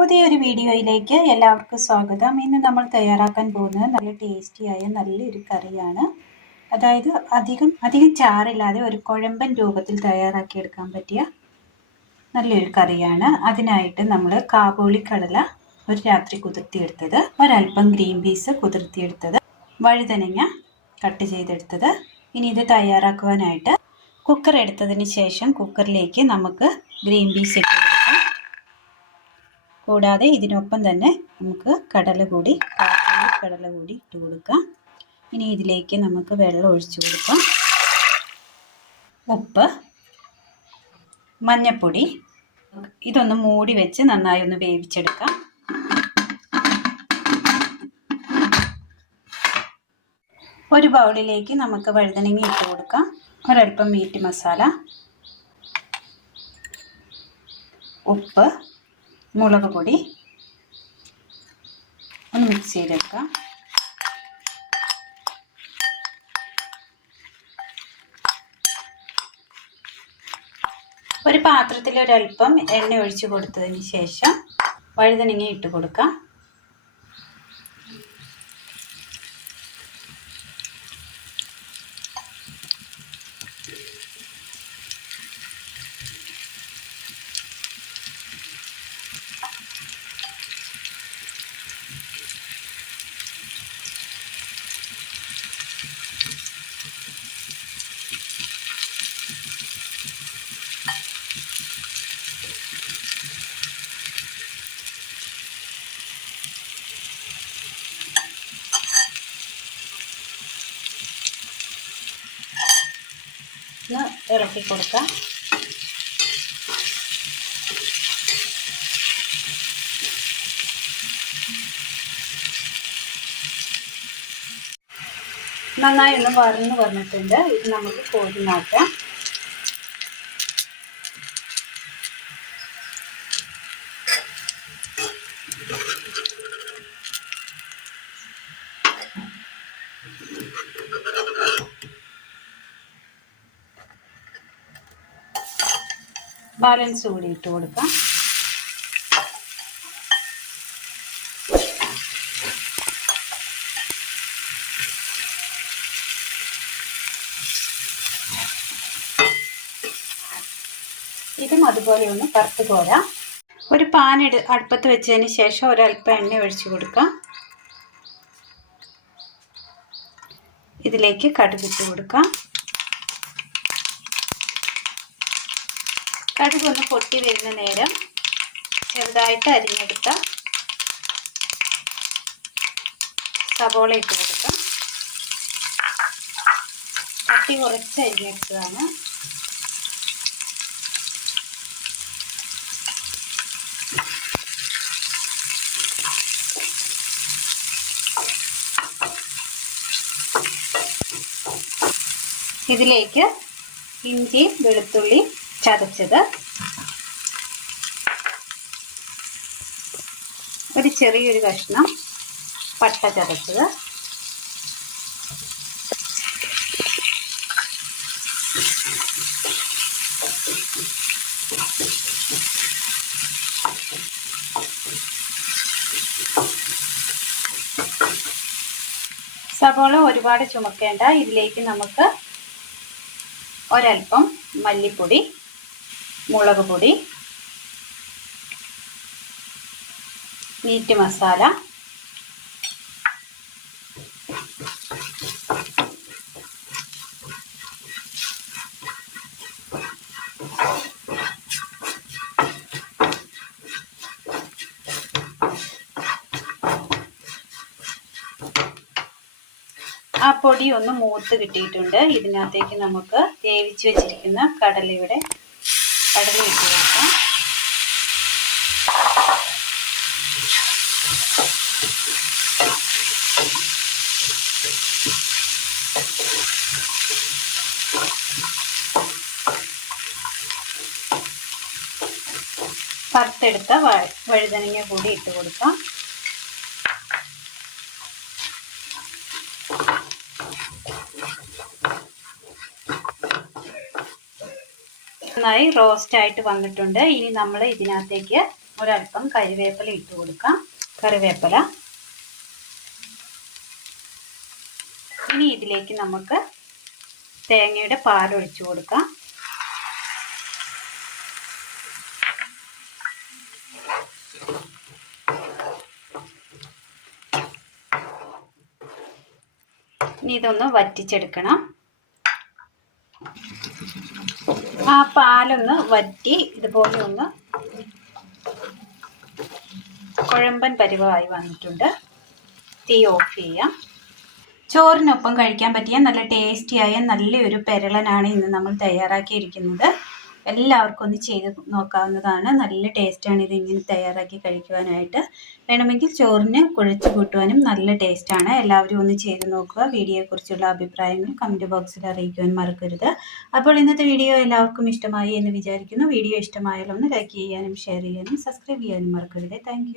പുതിയൊരു വീഡിയോയിലേക്ക് എല്ലാവർക്കും സ്വാഗതം. ഇന്ന് നമ്മൾ തയ്യാറാക്കാൻ പോകുന്നത് നല്ല ടേസ്റ്റിയായ നല്ലൊരു കറിയാണ്. അതായത് അധികം ചാറില്ലാതെ ഒരു കുഴമ്പൻ രൂപത്തിൽ തയ്യാറാക്കിയെടുക്കാൻ പറ്റിയ നല്ലൊരു കറിയാണ്. അതിനായിട്ട് നമ്മൾ കാബൂളി കടല ഒരു രാത്രി കുതിർത്തിയെടുത്തത്, ഒരല്പം ഗ്രീൻ പീസ് കുതിർത്തിയെടുത്തത്, വഴുതനങ്ങ കട്ട് ചെയ്തെടുത്തത്. ഇനി ഇത് തയ്യാറാക്കുവാനായിട്ട് കുക്കർ എടുത്തതിന് ശേഷം കുക്കറിലേക്ക് നമുക്ക് ഗ്രീൻ പീസ് ഇട്ട് കൊടുക്കാം. കൂടാതെ ഇതിനൊപ്പം തന്നെ നമുക്ക് കടല കൂടി ഇട്ട് കൊടുക്കാം. ഇനി ഇതിലേക്ക് നമുക്ക് വെള്ളം ഒഴിച്ചു കൊടുക്കാം. ഉപ്പ്, മഞ്ഞൾപ്പൊടി, ഇതൊന്ന് മൂടി വെച്ച് നന്നായി ഒന്ന് വേവിച്ചെടുക്കാം. ഒരു ബൗളിലേക്ക് നമുക്ക് വഴുതനങ്ങ ഇട്ട് കൊടുക്കാം. ഒരൽപ്പം മീറ്റ് മസാല, ഉപ്പ്, മുളക് പൊടി ഒന്ന് മിക്സ് ചെയ്തെടുക്കാം. ഒരു പാത്രത്തിൽ ഒരൽപ്പം എണ്ണ ഒഴിച്ചു കൊടുത്തതിന് ശേഷം വഴുതനങ്ങ ഇട്ട് കൊടുക്കാം. ഇളക്കി കൊടുക്കാം. നന്നായി ഒന്ന് വന്നിട്ടുണ്ട്. ഇത് നമുക്ക് കോരി മാറ്റാം. ബാലൻസ് കൂടി ഇട്ട് കൊടുക്കാം. ഇതും അതുപോലെ ഒന്ന് വറുത്ത് കോരാം. ഒരു പാൻ അടുപ്പത്ത് വെച്ചതിന് ശേഷം ഒരൽപ്പം എണ്ണ ഒഴിച്ചു കൊടുക്കാം. ഇതിലേക്ക് കടുകിട്ട് കൊടുക്കാം. കടുക് ഒന്ന് പൊട്ടി വരുന്ന നേരം ചെറുതായിട്ട് അരിഞ്ഞെടുത്ത സവോള ഇട്ട് കൊടുക്കാം. കട്ടി കുറച്ച് അരിഞ്ഞെടുത്തതാണ്. ഇതിലേക്ക് ഇഞ്ചി വെളുത്തുള്ളി ചതച്ചത്, ഒരു ചെറിയൊരു കഷ്ണം പട്ട ചതച്ചത്, സവോള ഒരുപാട് ചുമക്കേണ്ട. ഇതിലേക്ക് നമുക്ക് ഒരൽപ്പം മല്ലിപ്പൊടി, മുളക് പൊടി, മീറ്റ് മസാല, ആ പൊടി ഒന്ന് മൂത്ത് കിട്ടിയിട്ടുണ്ട്. ഇതിനകത്തേക്ക് നമുക്ക് വേവിച്ച് വെച്ചിരിക്കുന്ന കടല ഇട്ട് കൊടുക്കാം. വറുത്തെടുത്ത വഴുതനങ്ങ കൂടി ഇട്ട് കൊടുക്കാം. നന്നായി റോസ്റ്റ് ആയിട്ട് വന്നിട്ടുണ്ട്. ഇനി നമ്മൾ ഇതിനകത്തേക്ക് ഒരല്പം കരിവേപ്പില ഇട്ട് കൊടുക്കാം. കറിവേപ്പില. ഇനി ഇതിലേക്ക് നമുക്ക് തേങ്ങയുടെ പാലൊഴിച്ചു കൊടുക്കാം. ഇനി ഇതൊന്ന് വറ്റിച്ചെടുക്കണം. ആ പാലൊന്ന് വറ്റി ഇതുപോലെ ഒന്ന് കുഴമ്പൻ പരുവമായി വന്നിട്ടുണ്ട്. തീ ഓഫ് ചെയ്യാം. ചോറിനൊപ്പം കഴിക്കാൻ പറ്റിയ നല്ല ടേസ്റ്റിയായ നല്ലൊരു പെരളനാണ് ഇന്ന് നമ്മൾ തയ്യാറാക്കിയിരിക്കുന്നത്. എല്ലാവർക്കും ഒന്ന് ചെയ്ത് നോക്കാവുന്നതാണ്. നല്ല ടേസ്റ്റാണ് ഇത് ഇങ്ങനെ തയ്യാറാക്കി കഴിക്കുവാനായിട്ട്. വേണമെങ്കിൽ ചോറിന് കുഴച്ച് കൂട്ടുവാനും നല്ല ടേസ്റ്റാണ്. എല്ലാവരും ഒന്ന് ചെയ്ത് നോക്കുക. വീഡിയോയെക്കുറിച്ചുള്ള അഭിപ്രായങ്ങൾ കമൻറ്റ് ബോക്സിൽ അറിയിക്കുവാൻ മറക്കരുത്. അപ്പോൾ ഇന്നത്തെ വീഡിയോ എല്ലാവർക്കും ഇഷ്ടമായി എന്ന് വിചാരിക്കുന്നു. വീഡിയോ ഇഷ്ടമായാൽ ഒന്ന് ലൈക്ക് ചെയ്യാനും ഷെയർ ചെയ്യാനും സബ്സ്ക്രൈബ് ചെയ്യാനും മറക്കരുത്. താങ്ക്